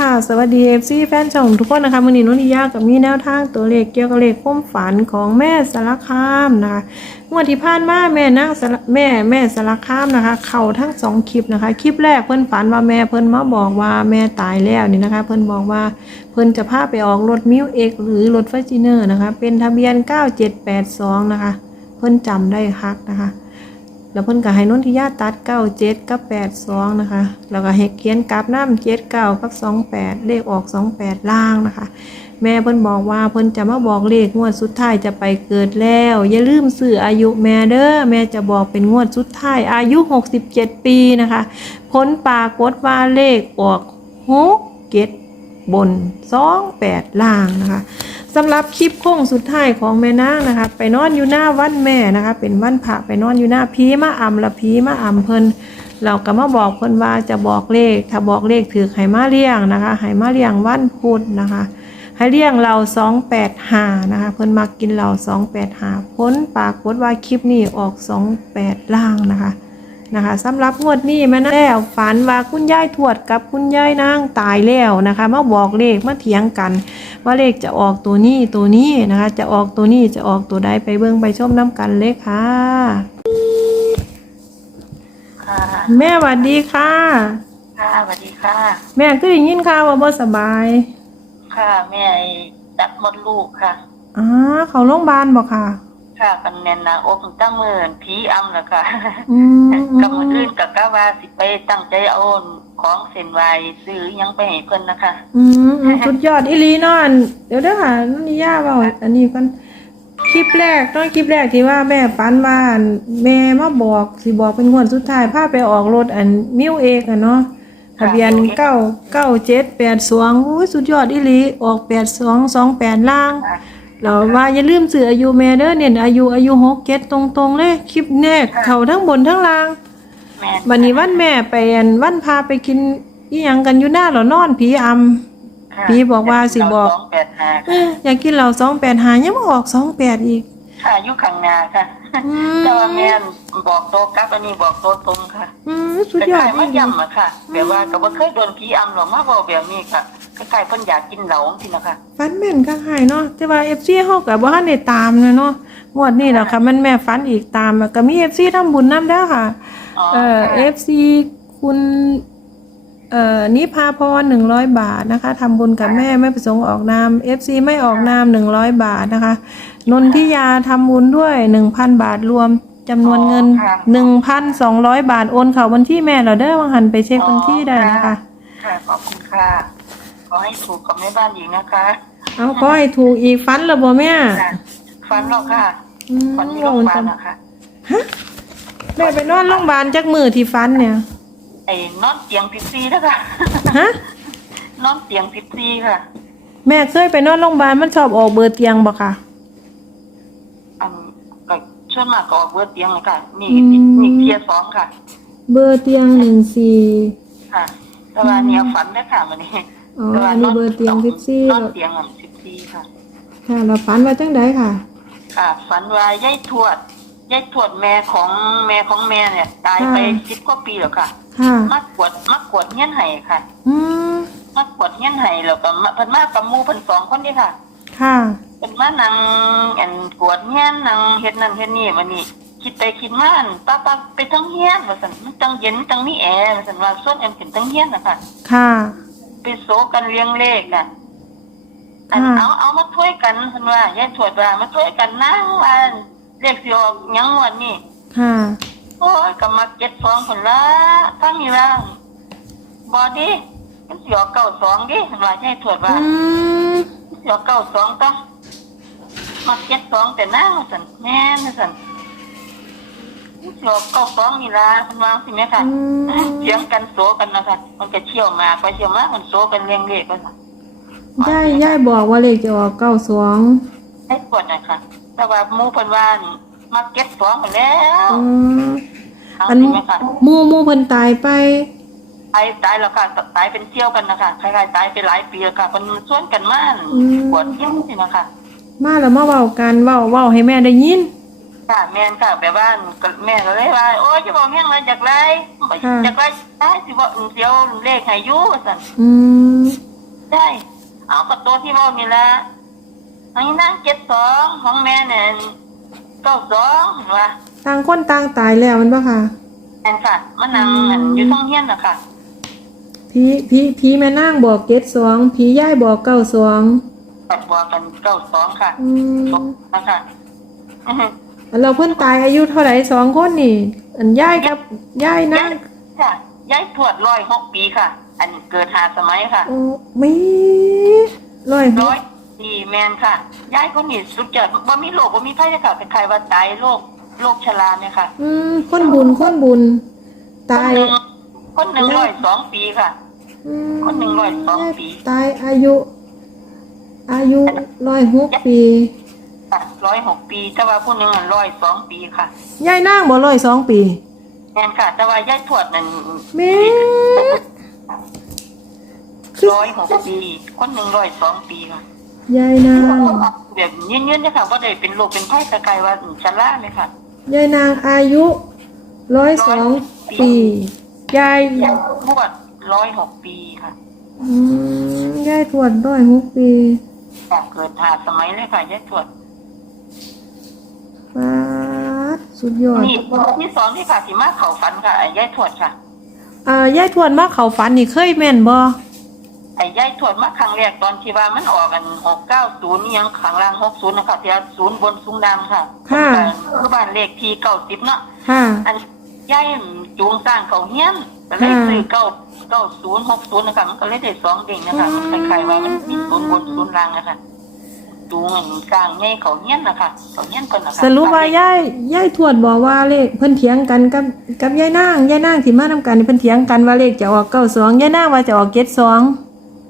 ค่ะสวัสดีเอฟซีแฟนช่องทุกคนนะคะวันนี้นุนิยากับมีแนวทางตัวเลขเกี่ยวกับเลขความฝันของแม่สารคามนะคะงวดที่ผ่านมาแม่นั่งแม่แม่สารคามนะคะ เข่าทั้งสองคลิปนะคะ คลิปแรกเพิ่นฝันว่าแม่เพิ่นมาบอกว่าแม่ตายแล้วนี่นะคะ เพิ่นบอกว่าเพิ่นจะพาไปออกรถมิวเอกหรือรถฟอร์จูเนอร์นะคะ เป็นทะเบียน 9782 นะคะ เพิ่นจำได้คักนะคะ แล้วเพิ่นก็ให้นนทิยาตัด97กับ82นะคะ แล้วก็ให้เขียนกราฟน้ำ79กับ28เลขออก28ล่างนะคะ แม่เพิ่นบอกว่าเพิ่นจะมาบอกเลขงวดสุดท้ายจะไปเกิดแล้ว อย่าลืมซื้ออายุแม่เด้อแม่จะบอกเป็นงวดสุดท้ายอายุ67ปีนะคะผลปรากฏว่าเลขออก6เกตบน28ล่างนะคะ สำหรับคลิปโค้งสุดท้ายของแม่นางนะคะ ไปนอนอยู่หน้าวันแม่นะคะ เป็นวันพระไปนอนอยู่หน้าพีมาอ่ำละพีมาอ่ำเพิ่นเราก็มาบอกเพิ่นว่าจะบอกเลข ถ้าบอกเลขถือไห้มาเลี้ยงนะคะไห้มาเลี้ยงวันพุธนะคะให้เลี้ยงเราสองแปดหานะคะ เพิ่นมากินเราสองแปดหาพ้นปากฏว่าคลิปนี้ออกสองแปดล่างนะคะ นะคะสำหรับงวดนี้แม่นางแล้วฝันว่าคุณยายทวดกับคุณยายนางตายแล้วนะคะมาบอกเลขมาเถียงกัน ว่าเลขจะออกตัวนี้ตัวนี้นะคะ จะออกตัวนี้จะออกตัวใดไปเบิ่งไปชมน้ำกันเลยค่ะค่ะแม่หวัดดีค่ะ ค่ะสวัสดีค่ะ แม่ก็ได้ยินข่าวว่าบ่สบาย ค่ะ แม่ไอ้ตัดมดลูกค่ะอ๋อเขาโรงพยาบาลบ่ค่ะ ค่ะกันแน่นหนะอกตั้งมือผีอำนะค่ะอืมกับมืออื่นกับกะว่าสิไปตั้งใจเอาของเส้นไหวซื้อหยังไปให้เพิ่นนะคะ อืมอืมสุดยอดอีหลีเนอนเดี๋ยวเด้อค่ะนันนิยาเว้าอันนี้กันคลิปแรกตอนคลิปแรกที่ว่าแม่ปันว่าอันแม่มาบอกสิบอกเป็นงวดสุดท้ายพาไปออกรถอันมิวเอกอะเนาะทะเบียนเก้าเก้าเจ็ดแปดสองโอ้ยสุดยอดอีหลีออกแปดสองสองแปดล่าง ค่ะ เราว่าอย่าลืมสื่ออายุแม่เด้อเนี่ยอายุอายุหกเจ็ดตรงๆเลยคลิปแนกเขาทั้งบนทั้งล่างแม่วันนี้วันแม่ไปอันวันพาไปกินอีหยังกันอยู่หน้าเหรอนอนผีอำ ค่ะผีบอกว่าสิบอกสองแปดห้าเอ้ยอยากกินเหล้าสองแปดหายังมาออกสองแปดอีก ค่ะอยู่ข้างหน้าค่ะอืม แต่ว่าแม่บอกโตกลับอันนี้บอกโตตรงค่ะอืมสุดคยอดล้ายๆอีมาหลี ย่ำอะค่ะแบบว่าก็บ่เคยโดนผีอำหรอกมาบอกแบบนี้ค่ะค ล้ายๆเพิ่นอยากกินเหล้าทีนะคะฟันแม่นก็หายเนาะแต่ว่าเอฟซีเฮาก็บ่ทันได้ตามนะเนาะงวดนี้แหละค่ะมันแม่ฟันอีกตามแล้วก็มีเอฟซีทำบุญนำเด้อค่ะอ๋อเอ่อค่ะฟซีคุณเอ่อนิพาพรหนึ่งร้อยบาทนะคะทำบุญกับแม่ไม่ประสงค์ออกนาม FC ไม่ออกนามหนึ่งร้อยบาทนะคะนนทิยาทำบุญด้วยหนึ่งพันบาทรวมจำนวนเงินหนึ่งพันสองร้อยบาทโอนเข้าบัญชีแม่เราเด้อวังหันไปเช็คบัญชีได้นะคะ ค่ะขอบคุณค่ะ ขอให้ถูกกับแม่บ้านอีกนะคะเอาขอให้ถูกอีกฟันละบ่แม่ค่ะฟันหรอกค่ะอืมฟันที่โรงพยาบาลนะคะแม่ไปนอนโรงพยาบาลจักมือที่ฟันเนี่ย ไอ้นอนเตียงสิบสี่นะคะฮะ นอนเตียงสิบสี่ค่ะแม่เคยไปนอนโรงพยาบาลมันชอบออกเบอร์เตียงบ่ค่ะ อันก็ช่วนมากก็ออกเบอร์เตียงเลยค่ะนี่อืม นี่เทียร์สองค่ะ เบอร์เตียงหนึ่งสี่ค่ะแต่ว่าเนี่ยฝันได้ค่ะวันนี้ อ๋อแต่ว่าอันนี้เบอร์เตียงสิบสี่นอนเตียงอะสิบสี่ค่ะ ค่ะเราฝันว่าจังไดค่ะ ค่ะ ฝันว่ายายทวดยายทวดแม่ของแม่ของแม่เนี่ย ตายไปค่ะสิบกว่าปีแล้วค่ะ ค่ะมากวดมากวดเงี้ยนไห้ค่ะ อืมมากวดเงี้ยนไห้แล้วก็มาเพิ่นมากับหมู่เพิ่นสองคนนี่ค่ะ ค่ะเป็นมานั่งอันกวดเงี้ยนนั่งเฮ็ดนั่นเฮ็ดนี่วันนี้คิดไปคิดมาอันป้าป้าไปทั้งเฮียนว่าซั่นมันจังเย็นจังมีแอร์ว่าซั่นว่าส่วนอันเป็นทั้งเฮียนน่ะค่ะค่ะ ไปโซกันเลี้ยงเลขอะอันค่ะเอาเอามาช่วยกันเพิ่นว่ายายถวดว่ามาช่วยกันนั่งว่าเลขสิออกหยังงวันนี้ค่ะโอ้ยก็มาเก็ดสองคนละทั้งนี้ล่างบ่ดีมันสิออกเก้าสองดิเพิ่นว่ายายถวดว่าอืมเดี๋ยวเก้าสองก็มาเก็ตสองแต่หน้าสันแม่นสัน เดี๋ยวเก้าสองนี่ละคุณวางสิแม่ค่ะอืม เสียงกันโซกันนะคะมันก็เชี่ยวมาไปเชี่ยวมามันโซกันเรียงเลขก็ค่ะย่ายย่ายบอกว่าเลขจะออกเก้าสองให้ปวดหน่อยค่ะแต่ว่าหมูเพันวานี่มาเก็ตสองหมดแล้วอืมเอาอันสิแม่ค่ะ หมู่หมู่เพิ่นตายไป ตายตายแล้วค่ะตายเป็นเชี่ยวกันนะคะคล้ายๆตายไปหลายปีแล้วค่ะมันส่วนกันมากปวดเยี่ยมสินะคะมาแล้วมาเว้ากันเว้าเว้าให้แม่ได้ยิน ค่ะแม่นค่ะแบบว่าก็แม่ก็เลยว่า โอ้ยจะบอกแม่งเลยจากไรจากไรได้สิบอกเสียวเลขให้อยูสั่นอืมได้เอากับตัวที่บอกนี่ละอันนี้นั่งเจ็ดสองของแม่เนี่ยเก้าสองเห็นว่าต่างคนต่างตายแล้วแมันบ่ค่ะแม่นค่ะมันนั่งอันอยู่ท้องเฮียนนะคะผีผีผีแม่นางบอกเกตสองผีย่ายบอกเก้าสองตัดบัวกันเก้าสองค่ะอืมจบนะคะ อื้อหืออันเราเพิ่นตายอายุเท่าไหร่สองคนนี่ อันย่ายกับย่ายนางค่ะย้ายถวดร้อยหกปีค่ะ อันเกิดหาสมัยค่ะโอ้มีร้อยหร้อกยปีแมนค่ะย้ายคนนี้สุดยอดว่ามีโรคว่ามีไพ่ค่ะเป็นใครว่าตายโรคโรคชราเนี่ยค่ะอืมคนบุญคนบุญ ตายคนหนึ่งคนหนึ่งร้อยสองปีค่ะ อืมคนหนึ่งร้อยสองปี ตายอายุ อายุร้อยหกปี ค่ะร้อยหกปี แต่ว่าผู้หนึ่งร้อยสองปีค่ะย่ายนางบ่ร้อยสองปีแมนค่ะ แต่ว่าย้ายถวดนั่นแม่ร้อยหกปี คนหนึ่งร้อยสองปีค่ะยายนางแบบยืนๆเนี่ยค่ะว่าได้เป็นโรคเป็นไข้สกายว่าชราเนี่ยค่ะ ยายนางอายุร้อยสองปียายย้ายถวดร้อยหกปีค่ะอืมยายทวดร้อยหกปีค่ะเกิดหาสมัยเลยค่ะย้ายถวด สุดยอดนี่ที่สองที่ค่ะสิมาเขาฟันค่ะไอ้ย่ายถวดค่ะอ่ายายทวดมาเขาฝันนี่เคยแม่นบ่ไอ้ย่ายถวดมาครั้งแรกตอนที่ว่ามันออกกันหกเก้าศูนย์ยังขังล่างหกศูนย์นะคะที่ว่าศูนย์บนศูนย์ล่างค่ะคือบ้านเลขที่เก้าสิบเนาะค่ะอันย่ายจูงสร้างเขาเฮี้ยนก็เลยซื้อเก้าเก้าศูนย์หกศูนย์นะคะมันก็เลยได้สองเด้งนะคะมันคล้ายๆว่ามันมีศูนย์บนศูนย์ล่างนะคะ จูงอันสร้างให้เขาเฮี้ยนนะคะเขาเฮี้ยนคนนะคะสรุปว่ายายยายทวดบอกว่าเลขเพิ่นเถียงกันกับกับยายนางยายนางที่มานํกันนี่เพิ่นเถียงกันว่าเลขจะออกเก้าสองยายนางว่าจะออกเจ็ดสอง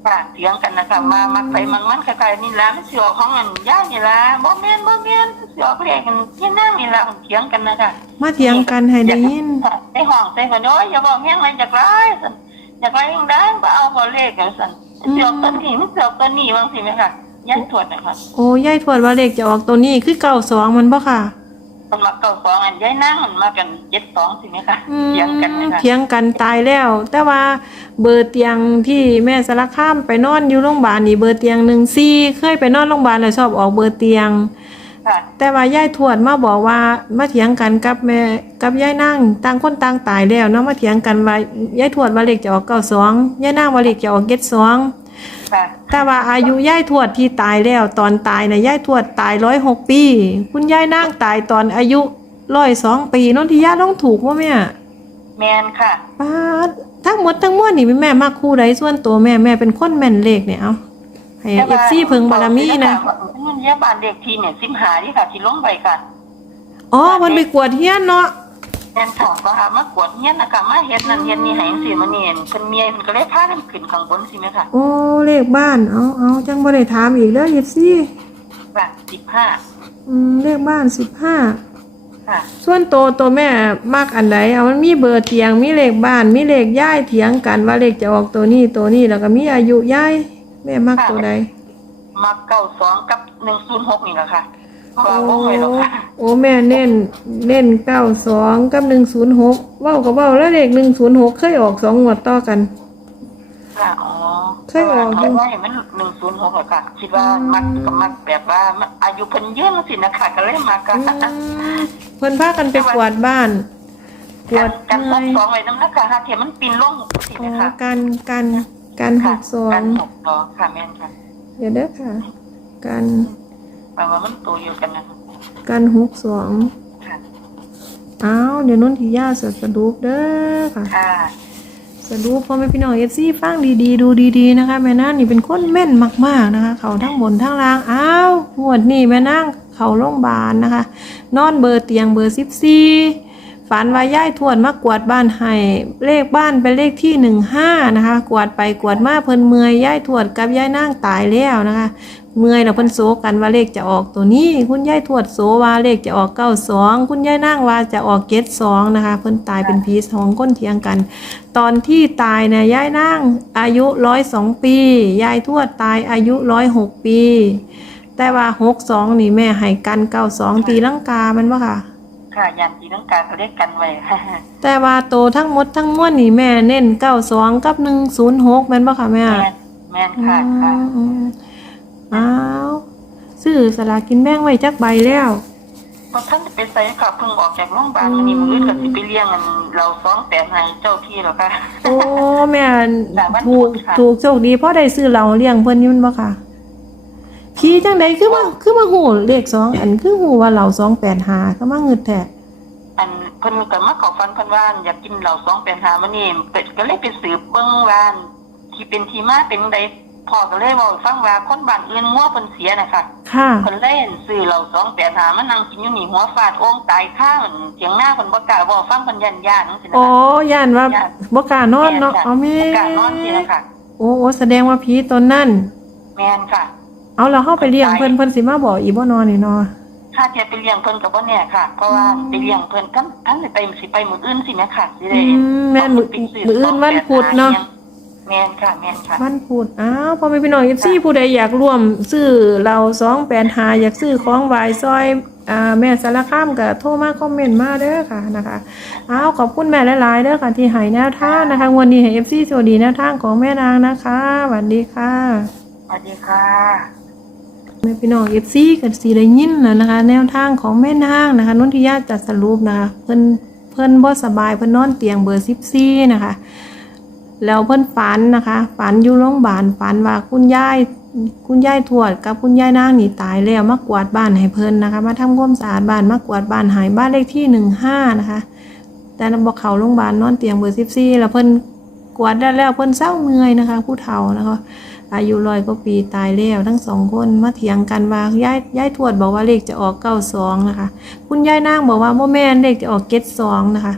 ค่ะเถียงกันนะคะมามักไปมันมันคล้ายๆนี่ละมันสิออกของอันย่ายนี่ละบ่แม่นบ่แม่นสิออกเลขกันยี่นั่งนี่ละเถียงกันนะคะมาเถียงกันให้ได้ยินในห้องใส่กันโอ้ยอย่าบอกแห้งไรจากไรสันจากไรยังได้บ่เอาพอเลขกันสันสิออกตัวนี้มันสิออกตัวนี้บางสิไหมค่ะ ยันถวดนะคะโอ้ยายทวดว่าเลขจะออกตัวนี้คือเก้าสองมันบ่ค่ะมันมาเก้าสองอันย้ายนั่งมันมากันเจ็ดสองสิไหมคะอืมเถียงกันนะคะเถียงกันตายแล้ว แต่ว่าเบอร์เตียงที่แม่สารคามไปนอนอยู่โรงพยาบาลนี่เบอร์เตียงหนึ่งซี่เคยไปนอนโรงพยาบาลแล้วชอบออกเบอร์เตียง ค่ะแต่ว่ายายทวดมาบอกว่ามาเถียงกันกับแม่กับยายนางต่างคนต่างตายแล้วเนาะมาเถียงกันว่ายายทวดว่าเลขจะออกเก้าสองยายนางว่าเลขจะออกเจ็ดสอง ค่ะแต่ว่าอายุยายทวดที่ตายแล้วตอนตายนะยายทวดตายร้อยหกปี คุณยายนางตายตอนอายุร้อยสองปีนนทิยาต้องถูกว่าแม่แมนค่ะป้าดทั้งหมดทั้งมวลนี่แม่มากคู่ใดส่วนตัวแม่แม่เป็นคนแม่นเลขเนี่ยเอาให้เอฟซีเพิงบารมีนะมันเยอะบ้านเด็กทีเนี่ยสิมหาที่ค่ะที่ลงไปค่ะอ๋อมันไปกวดเฮียนเนาะ แม่นค่ะก็หามากวดเงี้ยนะคะมาเฮ็ดนั่นเฮ็ดนี่ให้สิมันนี่เพิ่นเมียมันก็เลยพากันขึ้นข้างบนสิแม่ค่ะโอ้เลขบ้านเอาเอาจังบ่ได้ถามอีกแล้วเอฟซีค่ะสิบห้าอืมเลขบ้านสิบห้าค่ะส่วนตัวตัวแม่มากอันใดเอามันมีเบอร์เตียงมีเลขบ้าน มีเลขย่ายเถียงกันว่าเลขจะออกตัวนี้ตัวนี้แล้วก็มีอายุย่ายแม่มากตัวใดมาเก้าสองกับหนึ่งศูนย์หกนี่แหละค่ะเพราะว่าวงไว้แล้วค่ะโอ้แม่เน้นเน้นเก้าสองกับหนึ่งศูนย์หกเว้ากับเว้าแล้วเลขหนึ่งศูนย์หกเคยออกสองงวดต่อกัน ค่ะอ๋อเคยออกอยู่เพราะว่ามันหนึ่งศูนย์หกอะค่ะคิดว่ามักก็มักแบบว่ามันอายุเพิ่นเยอะสินะคะก็เลยมากันเพิ่นพากันไปกวาดบ้านกวาดกันหเมื่อกยสองไว้น้ำนะคะฮะเทียมันปีนลงสิอ๋อนะคะกันกันกันหค่ะกสอกังนหกสองค่ะแม่นค่ะ เดี๋ยวเด้อค่ะกัน แปลว่ามันตัวอยู่กันนะคะกันหกสองค่ะอ้าวเดี๋ยวนุ่นที่ย่าสสรุปเด้อค่ะค่ะสรุปพ่อแม่พี่น้องเอฟซีฟังดีๆ ดูดีๆนะคะแม่นางนี่เป็นคนแม่นมากๆนะคะ เขาทั้งบนทั้งล่างอ้าวหวดนี่แม่นางเขาโรงพยาบาลนะคะ นอนเบอร์เตียงเบอร์สิบสี่ฝันว่าย่ายทวดมากวาดบ้านให้เลขบ้านเป็นเลขที่หนึ่งห้านะคะ กวาดไปกวาดมาเพิ่นเมื่อยย่ายทวดกับย่ายนางตายแล้วนะคะ เมื่อยแล้วเพิ่นโซกันว่าเลขจะออกตัวนี้ คุณยายทวดโซว่าเลขจะออกเก้าสองคุณยายนางว่าจะออกเกตสองนะคะ เพิ่นตายเป็นพีสองก้นเถียงกัน ตอนที่ตายเนี่ยยายนางอายุร้อยสองปี ยายทวดตายอายุร้อยหกปี แต่ว่าหกสองนี่แม่ให้กันเก้าสองตีลังกาแมันบ่ค่ะค่ะยันตีลังกาเขาเรียกกันไว้แต่ว่าโตทั้งหมดทั้งมวลนี่แม่เน้นเก้าสองกับหนึ่งศูนย์หกแม่นบ่ค่ะแม่แม่นแม่นค่ะค่ะ อืมอ้าวซื้อสลากกินแบ่งไว้จักใบแล้วพอท่านจะไปใส่ค่ะเพิ่งออกจากโรงพยาบาลวันนี้มืออื่นก็สิไปเลี้ยงกันเราสองแปดให้เจ้าที่แล้วค่ะ โอ้แม่แต่ว่าถูกค่ะ ถูกโชคดีเพราะได้ซื้อเราเลี้ยงเพิ่นอยุ่นบ่ค่ะพี่จังใดคือว่าคือมาหูเลขสองอันคือหูว่าเราสองแปดหาก็มาเงิดแท้อันเพิ่นก็มาขอฟันเพิ่นว่าอยากกินเหล่าสองเป็นหามันนี่เป็ดก็เลยไปสืบเบิ่งว่าอันที่เป็นที่มาเป็นใด พ่อก็เลยบอกฟังว่าคนบ้านอื่นงัวเพิ่นเสียนะคะค่ะเพิ่นเล่นซื้อเหล่าสองแปดหามันนั่งกินอยู่นี่หัวฟาดโอ่งตายข้างเถียงหน้าเพิ่นบ่กล้าบอกฟังเพิ่นยันย่านจังซี่นะโอ้คะย่านว่าบ่กล้านอนเนาะเอาแม่บ่กล้านอนสินะคะโอ้โอ้แสดงว่าผีตนนั่น แม่นค่ะ เอาเราเข้าไปเลี้ยงเพิ่นเพิ่นสิมาบอกอีบ่นอนนี่เนาะ ถ้าจะไปเลี้ยงเพิ่นก็บ่แน่ค่ะ เพราะว่าอืม ไปเลี้ยงเพิ่นท่านท่านสิไปสิไปมื้ออื่นสิแม่ค่ะสิอืได้มแม่นมื้อมื้ออื่นวันพุธเนาะ แม่นค่ะแม่นค่ะ วันพุธอ้าวพอไปพี่น้อง FC ผู้ใดอยากร่วม ซื้อเรา285อยากซื้อของไหว้ซอยอ่าแม่สารคามก็โทรมาคอมเมนต์มาเด้อค่ะนะคะอ้าวขอบคุณแม่หลายๆเด้อค่ะที่ให้แนวทางนะคะวันนี้ให้ FC สวัสดีแนวทางของแม่นางนะคะสวัสดีค่ะ สวัสดีค่ะ แม่พี่น้องเอฟซีกับสีได้ยินแล้วนะคะ แนวทางของแม่นางนะคะนุ่นทิยาจัดสรุปนะคะเพิ่นเพิ่นบ่สบายเพิ่นนอนเตียงเบอร์14นะคะ แล้วเพิ่นฝันนะคะ ฝันอยู่โรงพยาบาลฝันว่าคุณยายคุณยายทวดกับคุณยายนางนี่ตายแล้วมากวาดบ้านให้เพิ่นนะคะ มาทำความสะอาดบ้านมากวาดบ้านหายบ้านเลขที่15นะคะ แต่บอกเขาโรงพยาบาลนอนเตียงเบอร์14แล้วเพิ่นกวาดได้แล้วเพิ่นเศร้าเมื่อยนะคะ ผู้เฒ่านะคะ อายุร้อยกว่าปีตายแล้วทั้งสองคนมาเถียงกันว่ายายยายทวดบอกว่าเลขจะออกเก้าสองนะคะ คุณยายนางบอกว่าโมแม่นเลขจะออกเก็ดสองนะคะ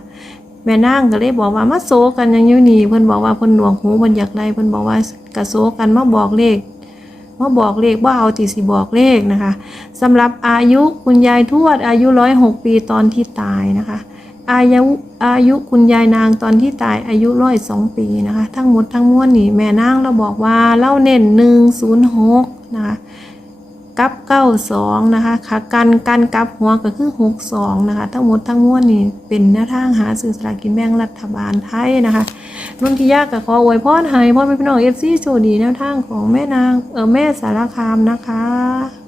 แม่นางก็เลยบอกว่ามาโซกันยังอยู่นี่เพิ่นบอกว่าเพิ่นหนวกหูเพิ่นอยากได้เพิ่นบอกว่ากระโซกันมาบอกเลขมาบอกเลขว่าเอาติสิบอกเลขนะคะสำหรับอายุคุณยายทวดอายุร้อยหกปีตอนที่ตายนะคะ อายุอายุคุณยายนางตอนที่ตายอายุร้อยสองปีนะคะ ทั้งหมดทั้งมวลนี่แม่นางเราบอกว่าเล่าเน้นหนึ่งศูนย์หกนะคะ กับเก้าสองนะคะค่ะกันกันกับหัวก็คือหกสองนะคะ ทั้งหมดทั้งมวลนี่เป็นแนวทางหาสื่อสลากกินแบ่งรัฐบาลไทยนะคะนุ่นที่ยากกับขออวยพรให้พ่อแม่พี่น้องเอฟซีโชคดีแนวทางของแม่นางเออแม่สารคามนะคะ